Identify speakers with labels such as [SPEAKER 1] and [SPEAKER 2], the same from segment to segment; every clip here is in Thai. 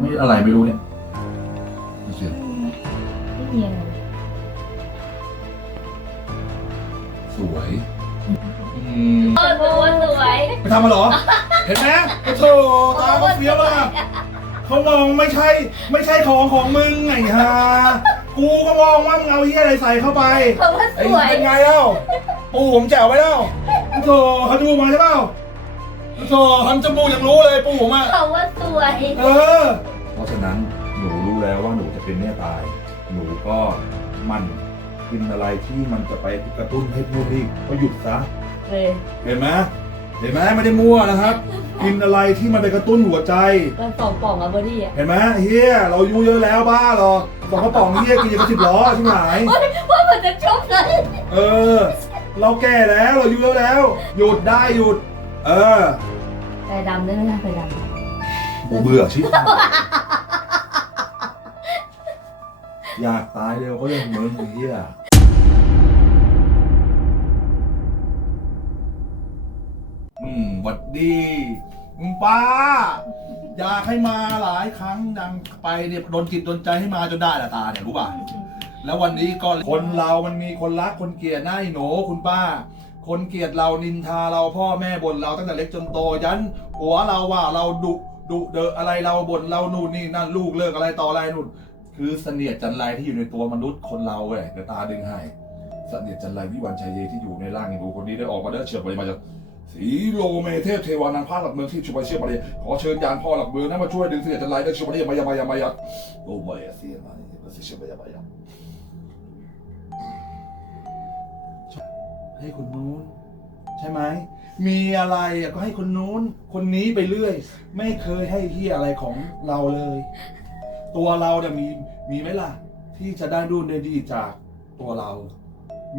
[SPEAKER 1] ไม่อะไรไม่รู้เนี่ยดูสิ
[SPEAKER 2] ไม่มีอะไร
[SPEAKER 1] สวยอืม
[SPEAKER 2] เออตัวสวย
[SPEAKER 1] ไปทำมาเหรอ เห็นไหมโอ้โถตาเขาเฟี้ยวอะเขามองไม่ใช่ ไม่ใช่ของของมึงไงฮะกูก็มองว่ามึงเอาเฮียอะไรใส่เข้าไป
[SPEAKER 2] เพราะว่าส
[SPEAKER 1] ไอ้
[SPEAKER 2] วย
[SPEAKER 1] เป็นไงเล่าปูผมแจ๋วไปแล้วโอ้โถเขาจมูกมาใช่เปล่า โอ้โถทำจมูกยังรู้เลยปูผมอะ
[SPEAKER 2] เพราะว่าสวย
[SPEAKER 1] เออ เพราะฉะนั้นหนูรู้แล้วว่าหนูจะเป็นแม่ตาย หนูก็หมันกินอะไรที่มันจะไปกระตุ้นให้พูดอีกก็หยุดซะ
[SPEAKER 2] เลย
[SPEAKER 1] เห็นไหมเห็นไหมไม่ได้มั่วนะครับ กินอะไรที่มันไปกระตุ้นหัวใจ
[SPEAKER 2] มันสองป่องอะบอดี้อะ
[SPEAKER 1] เห็นไหมเฮียเราอายุเยอะแล้วบ้าหรอสองกระป๋องเฮียกินอย่างกับสิบล้อใช่ไหม
[SPEAKER 2] ว่ามันจะชกเลย
[SPEAKER 1] เออ เราแก่แล้วเราอายุเยอะแล้ว หยุดได้หยุด เออ
[SPEAKER 2] แต่ดำได้ไหมคะแต่ด
[SPEAKER 1] กูเบื่อชิบหายอยากตายเร็วก็เรื่องมึงไอ้เฮียอืมหวัดดีมึงป้า อยากให้มาหลายครั้งดังไปเนี่ยโดนจิตโดนใจให้มาจนได้ละตาเนี่ยรู้ป่ะ แล้ววันนี้ก็คนเรามันมีคนรักคนเกลียดหน้าไอ้หนูคุณป้า คนเกลียดเรานินทาเราพ่อแม่บ่นเราตั้งแต่เล็กจนโตยันหัวเราว่าเราดุดุเดอะอะไรเราบ่นเรานู่นนี่นั่นลูกเลิกอะไรต่ออะไรนู่น คือเสนียดจันไรที่อยู่ในตัวมนุษย์คนเราเว้ยตาดึงให้เสนียดจันไรวิวันชัยเยที่อยู่ในร่างไอ้หนูคนนี้ได้ออกมาเด้อเชื่อไปมาจากสีโลเมเทพเทวานังพาหลักเมืองที่ชุบไปเชื่อมาเลยขอเชิญยานพ่อหลักเมืองนั้นมาช่วยดึงเสนียดจันไรได้ชื่อมาเลยมายามายามายาโอ้ไม่เสียมาเนี่ยเชื่อมายามายา ให้คนนู้น ใช่ไหมมีอะไรก็ให้คนนู้น คนนี้ไปเรื่อย ไม่เคยให้ที่อะไรของเราเลย ตัวเราเนี่ยมีมีไหมล่ะ ที่จะได้ดูนได้ดีจากตัวเรา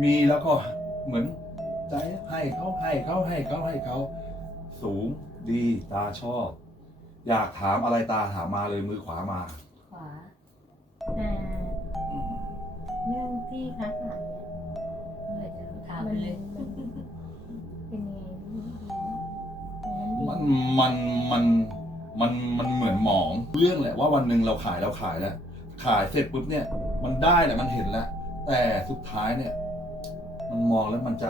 [SPEAKER 1] มีแล้วก็เหมือนใจให้เขาให้เขาให้เขาให้เขาสูงดีตาชอบ อยากถามอะไรตาถามมาเลยมือขวามา
[SPEAKER 2] ขวาอ่เรื่องที่ค้าขาย ไปเลยมันเป็นยังไงมันดี
[SPEAKER 1] มันมันมันมันมันเหมือนหมอง เรื่องแหละว่าวันหนึ่งเราขายเราขายแล้ว ขายเสร็จปุ๊บเนี่ย มันได้แหละมันเห็นแล้ว แต่สุดท้ายเนี่ย มันมองแล้วมันจะ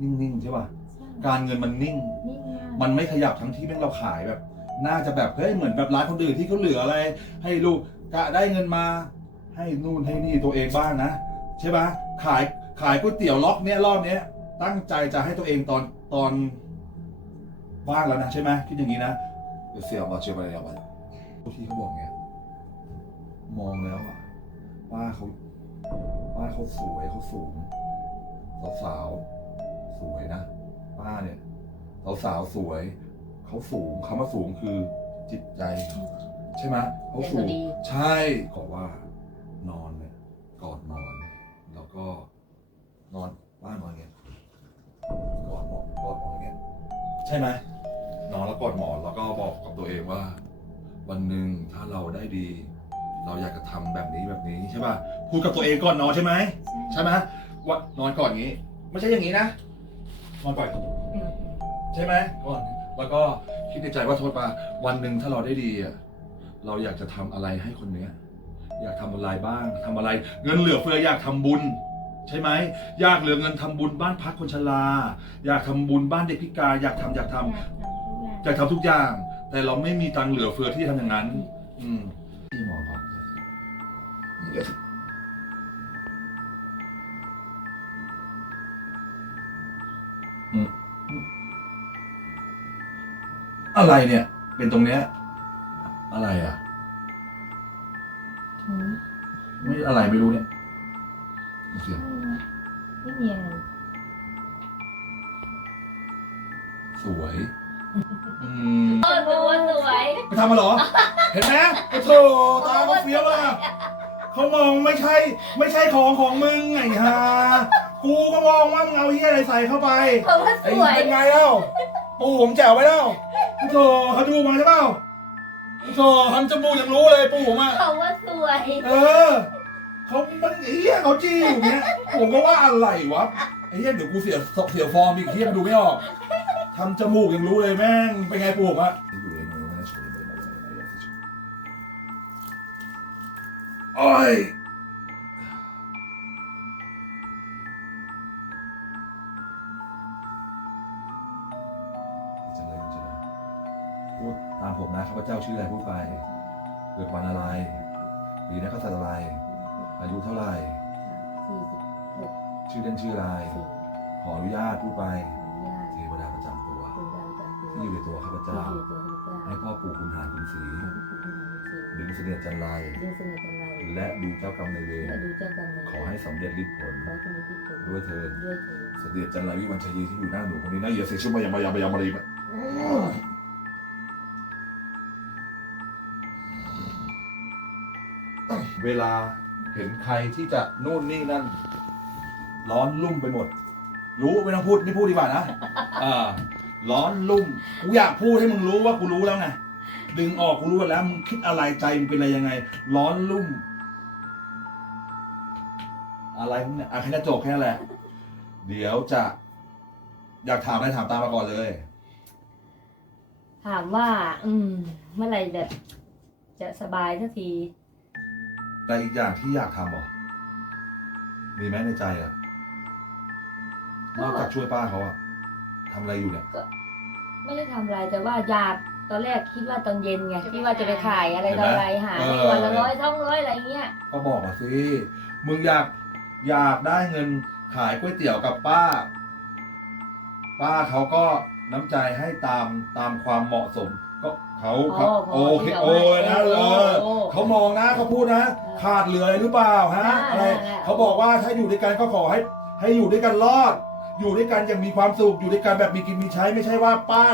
[SPEAKER 1] นิ่งๆใช่ป่ะ
[SPEAKER 2] ใช่
[SPEAKER 1] การเงินมันนิ่ง
[SPEAKER 2] นิ่งมาก
[SPEAKER 1] มันไม่ขยับทั้งที่แม่งเราขายแบบ น่าจะแบบเฮ้ยเหมือนแบบร้านคนอื่นที่เขาเหลืออะไร ให้ลูกกะได้เงินมา ให้นู่นให้นี่ตัวเองบ้างนะใช่ปะขาย ขายก๋วยเตี๋ยวล็อกเนี้ยรอบเนี้ย ตั้งใจจะให้ตัวเองตอนตอนว่างแล้วนะใช่ไหมคิดอย่างนี้นะเดี๋ยวเสียมาเชื่อไปแล้วที่เขาบอกเงี้ยมองแล้วอะป้าเขาป้าเขาสวยเขาสูงสาวๆสวยนะป้าเนี่ยสาวๆสวยเขาสูงคำว่าสูงคือจิตใจ ใช่ไหมเขาสูงใช่ขอว่า นอนเนี่ยก่อนนอน แล้วก็ นอนบ้านนอนเงี้ยก่อนนอนก่อนนอนเงี้ยใช่ไหมนอนแล้วกอดหมอนแล้วก็บอกกับตัวเองว่า วันหนึ่งถ้าเราได้ดี เราอยากจะทำแบบนี้แบบนี้ใช่ป่ะพูดกับตัวเองก่อนนอนใช่ไหม
[SPEAKER 2] ใช่
[SPEAKER 1] ใช่ไหมว่านอนก่อนอย่างนี้ ไม่ใช่อย่างนี้นะนอนก่อน
[SPEAKER 2] อืม
[SPEAKER 1] ใช่ไหมก่อน แล้วก็คิดในใจว่าโทษปาวันหนึ่งถ้าเราได้ดีอะเราอยากจะทำอะไรให้คนเนี้ย อยากทำอะไรบ้างทำอะไร เงินเหลือเฟืออยากทำบุญ ใช่ไหมอยากเหลือเงินทำบุญบ้านพักคนชราอยากทำบุญบ้านเด็กพิการอยากทำอยากทำ
[SPEAKER 2] อยากทำทุกอย่าง
[SPEAKER 1] อยากทำทุกอย่าง แต่เราไม่มีตังค์เหลือเฟือที่จะทำอย่างนั้น อืมที่หมอบอกอืมอะไรเนี่ย เป็นตรงเนี้ย อะไรอะ
[SPEAKER 2] อืม
[SPEAKER 1] ไม่อะไรไม่รู้เนี่ยเสียง
[SPEAKER 2] ไม่มีอะไร
[SPEAKER 1] สวยอืม
[SPEAKER 2] เออตัวสวย
[SPEAKER 1] ไปทำมาเหรอ เห็นไหมโอ้โถตาเขาเฟี้ยวอะเขามองไม่ใช่ ไม่ใช่ของของมึงไงฮะกูก็มองว่ามึงเอาเฮียอะไรใส่เข้าไป
[SPEAKER 2] เพราะว่าส
[SPEAKER 1] ไอ้
[SPEAKER 2] วย
[SPEAKER 1] เป็นไงเล่าปูผมแจ๋วไปแล้วโอ้โถเขาจมูกมาใช่เปล่าโอ้โถทำจมูกยังรู้เลยปูผมอะ
[SPEAKER 2] เพราะว่าสวย
[SPEAKER 1] เออ เขามันเฮียเขาจี้อยู่เนี้ยผมก็ว่าอะไรวะไอ้เฮียเดี๋ยวกูเสียเสียฟอร์มอีกเฮียมันดูไม่ออกทำจมูกยังรู้เลยแม่งเป็นไงปูผมอะอยู่ในมือมันนะช่วยเลยนะโอ้ยเจริญเจริญพูดตามผมนะข้าพเจ้าชื่ออะไรพูดไปเกิดวันอะไรปีนักษัตริย์อะไร อายุเท่าไหร่
[SPEAKER 2] สี่สิบหก
[SPEAKER 1] ชื่อเล่นชื่ออะไร
[SPEAKER 2] สี่
[SPEAKER 1] ขออนุญาตพูดไป
[SPEAKER 2] อนุญาต
[SPEAKER 1] เทวดาประจำตัว
[SPEAKER 2] คุณดาวจำตัว
[SPEAKER 1] ที่อยู่ในตัวข้าพ
[SPEAKER 2] ที่
[SPEAKER 1] เจ้า
[SPEAKER 2] อยู่ตัวข้าพเจ้า
[SPEAKER 1] ให้พ่อปู่คุณหารคุณศรี
[SPEAKER 2] ให้คุณคุณหาสี
[SPEAKER 1] ดึงเสด็จจันไร
[SPEAKER 2] ดึงเสน่ห์จันไร
[SPEAKER 1] และดูเจ้ากรรมในายเวร
[SPEAKER 2] และดูเจ้ากรรมนาย
[SPEAKER 1] ขอให้สำเร็จฤทธิ์ผล
[SPEAKER 2] ขอให้คุณมีผล
[SPEAKER 1] ด้วยเถิด
[SPEAKER 2] ด้วยเถิด
[SPEAKER 1] เสด็จจันไรวิวัญชัยที่อยู่หน้าหนูคนนี้นะอย่าเสียชื่อมายามายามายามรีมาเวลา เห็นใครที่จะนู่นนี่นั่น ร้อนลุ่มไปหมด รู้ไม่ต้องพูดนี่พูดดีกว่านะอ่าร้อนลุ่มกูอยากพูดให้มึงรู้ว่ากูรู้แล้วไงดึงออกกูรู้แล้วมึงคิดอะไรใจมึงเป็นอะไรยังไง ร้อนลุ่ม อะไรพวกเนี่ยอะแค่นั้นจบแค่นั้นแหละ เดี๋ยวจะ อยากถามอะไรถามตามมาก่อนเลย
[SPEAKER 2] ถามว่า อืม เมื่อไหร่แบบจะสบายสักที
[SPEAKER 1] แต่อีกอย่างที่อยากทำเหรอ มีไหมในใจอะ นอกจากช่วยป้าเขาอะทำอะไรอยู่เนี่ย
[SPEAKER 2] ไม่ได้ทำอะไรแต่ว่าอยากตอนแรกคิดว่าตอนเย็นไง
[SPEAKER 3] จะไป
[SPEAKER 2] ที่ว่าจะไปขายอะไร
[SPEAKER 1] เห็นไหม
[SPEAKER 2] ต่ออะไรหา
[SPEAKER 1] เออ
[SPEAKER 2] วันละร้อยท่องร้อยอะไรเงี้ย
[SPEAKER 1] ก็บอกมาสิ มึงอยากอยากได้เงินขายก๋วยเตี๋ยวกับป้า ป้าเขาก็น้ำใจให้ตามตามความเหมาะสมก็ เขาเขา
[SPEAKER 2] พอ
[SPEAKER 1] โอเค
[SPEAKER 2] ที่
[SPEAKER 1] โอ้ยนะ
[SPEAKER 2] เออ
[SPEAKER 1] เออ
[SPEAKER 2] โอ้
[SPEAKER 1] เขามองนะเขาพูดนะ
[SPEAKER 2] เออ
[SPEAKER 1] ขาดเหลืออะไรหรือเปล่าฮะ
[SPEAKER 2] อ่า
[SPEAKER 1] อะไร
[SPEAKER 2] อ่า
[SPEAKER 1] เขาบอกว่าถ้าอยู่ด้วยกันก็ขอให้ให้อยู่ด้วยกันรอด อยู่ด้วยกันอย่างมีความสุขอยู่ด้วยกันแบบมีกินมีใช้ไม่ใช่ว่าป้า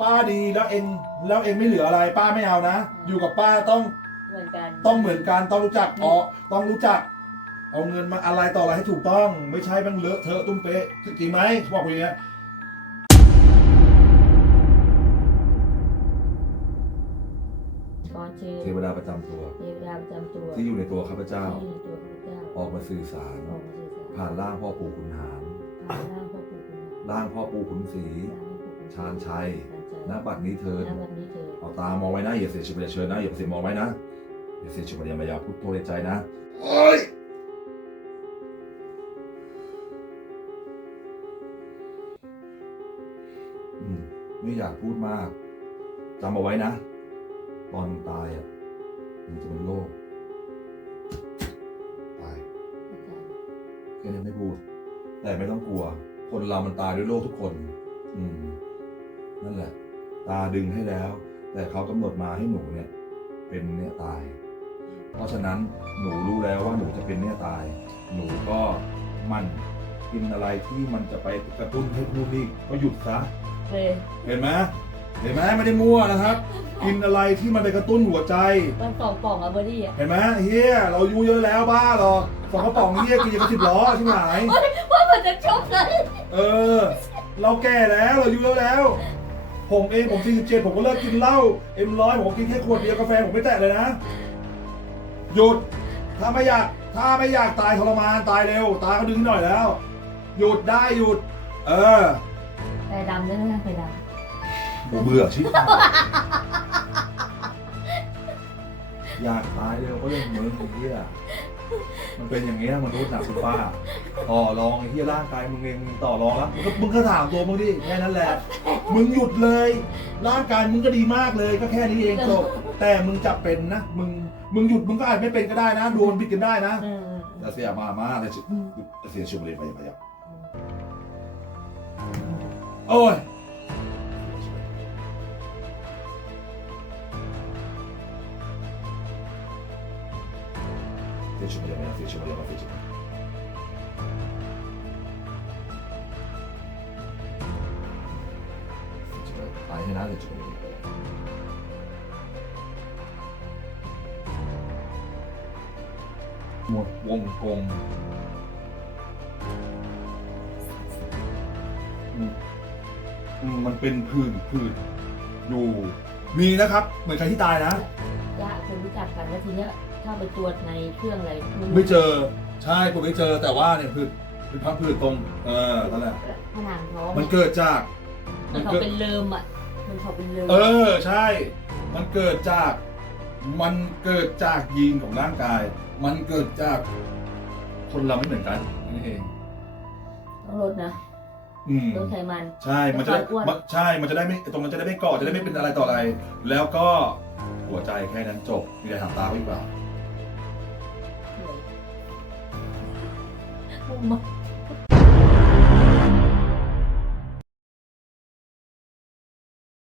[SPEAKER 1] ป้าดีแล้วเองแล้วเองไม่เหลืออะไร ป้าไม่เอานะ อยู่กับป้าต้อง
[SPEAKER 2] เหมือนกัน
[SPEAKER 1] ต้องเหมือนกันต้องรู้จักออกต้องรู้จัก เอาเงินมาอะไรต่ออะไรให้ถูกต้อง ไม่ใช่บังเลอะเทอะตุ้มเป๊ะจริงไหมเขาบอกอย่างเงี้ย
[SPEAKER 2] เชิญ
[SPEAKER 1] เทวดาประจำตัว
[SPEAKER 2] เทวดาประจำตัว
[SPEAKER 1] ที่อยู่ในตัวข้าพเจ้า
[SPEAKER 2] ที่อยู่ในตัวข้าพเจ้า
[SPEAKER 1] ออกมาสื่อสาร
[SPEAKER 2] ออกมาสื่อสาร
[SPEAKER 1] ผ่านร่างพ่อปู่ขุนหาร
[SPEAKER 2] ผ่านร่างพ่อปู่คุณ
[SPEAKER 1] ร่างพ่อปู่ขุนศรี ชาญชัย ณ บัดนี้เถิด
[SPEAKER 2] ณบัดนี้เถิด
[SPEAKER 1] เอาตามองไว้นะอย่าเสียชีวิตอย่าเชิญนะอย่าเสียมองไว้นะอย่าเสียชีวิตอย่ามาอย่าพูดโทษในใจนะโอ้ยอืมไม่อยากพูดมากจำเอาไว้นะ ตอนมึงตายอะมึงจะเป็นโรคตายแค่นี้ไม่พูด แต่ไม่ต้องกลัว คนเรามันตายด้วยโรคทุกคน อืม นั่นแหละ ตาดึงให้แล้ว แต่เขากำหนดมาให้หนูเนี่ย เป็นเนี่ยตาย เพราะฉะนั้นหนูรู้แล้วว่าหนูจะเป็นเนี่ยตาย หนูก็หมันกินอะไรที่มันจะไปกระตุ้นให้พูดนี่ก็หยุดซะ
[SPEAKER 2] เลย
[SPEAKER 1] เห็นไหม เห็นไหมไม่ได้มั่วนะครับ กินอะไรที่มันไปกระตุ้นหัวใจ
[SPEAKER 2] มันสองป่องอะเบอร์ดี้อะ
[SPEAKER 1] เห็นไหมเฮียเราอายุเยอะแล้วบ้าหรอสองกระป๋องเฮียกินอย่างกับสิบล้อใช่ไหม
[SPEAKER 2] ว่ามันจะชกเลย
[SPEAKER 1] เออ เราแก่แล้วเราอายุเยอะแล้ว ผมเองผม47ผมก็เลิกกินเหล้าเอ็มร้อยผมก็กินแค่ขวดเดียวกาแฟผมไม่แตะเลยนะหยุดถ้าไม่อยากถ้าไม่อยากตายทรมานตายเร็ว ตาก็ดึงหน่อยแล้ว หยุดได้หยุด เออ
[SPEAKER 2] ไฟดำด้วยนะไฟด
[SPEAKER 1] กูเบื่อชิบหายอยากตายเร็วก็ยังมึงไอ้เหี้ยมันเป็นอย่างเงี้ยมนุษย์หนักคุณป้าต่อรองไอ้ที่ร่างกายมึงเองมึงต่อรองแล้วมึงก็มึงก็ถามตัวมึงดิแค่นั้นแหละ มึงหยุดเลย ร่างกายมึงก็ดีมากเลย ก็แค่นี้เองจบแต่มึงจะเป็นนะมึงมึงหยุดมึงก็อาจไม่เป็นก็ได้นะดวงมันผิดกันได้นะำ
[SPEAKER 2] เออ
[SPEAKER 1] จะเสียมามาแต่จะเสียชีวิตไปไปอะโอ้ย ไปเสียชีวิตไปเสียชีวิตตายให้นะเสียชีวิตหมดวงกลมอืมอืมมันเป็นผื่นผื่นอยู่ มีนะครับ เหมือนใครที่ตายนะ
[SPEAKER 2] ญาติคนรู้จักกันแล้วทีเนี้ย ถ้าไปตรวจในเครื่องอะไรรู้
[SPEAKER 1] ไม่เจอใช่ผมไม่เจอแต่ว่าเนี่ยคือเป็นพังผืดตรงเออนั่นแหละ
[SPEAKER 2] ผนังท้อง
[SPEAKER 1] มันเกิดจาก
[SPEAKER 2] มันเขาเป็นเลิมอะมันเขาเป็นเลิม
[SPEAKER 1] เออใช่ มันเกิดจาก มันเกิดจากยีนของร่างกาย มันเกิดจากคนเราไม่เหมือนกันนี่เอง
[SPEAKER 2] ต้องลดนะ
[SPEAKER 1] อืม
[SPEAKER 2] ลดไขมัน
[SPEAKER 1] ใช่ มันจะได้
[SPEAKER 2] ลดความอ้วน
[SPEAKER 1] มันใช่ มันจะได้ไม่ตรงนั้นจะได้ไม่เกาะจะได้ไม่เป็นอะไรต่ออะไร แล้วก็หัวใจแค่นั้นจบมีอะไรถามตาอีกเปล่า
[SPEAKER 2] มุมมอง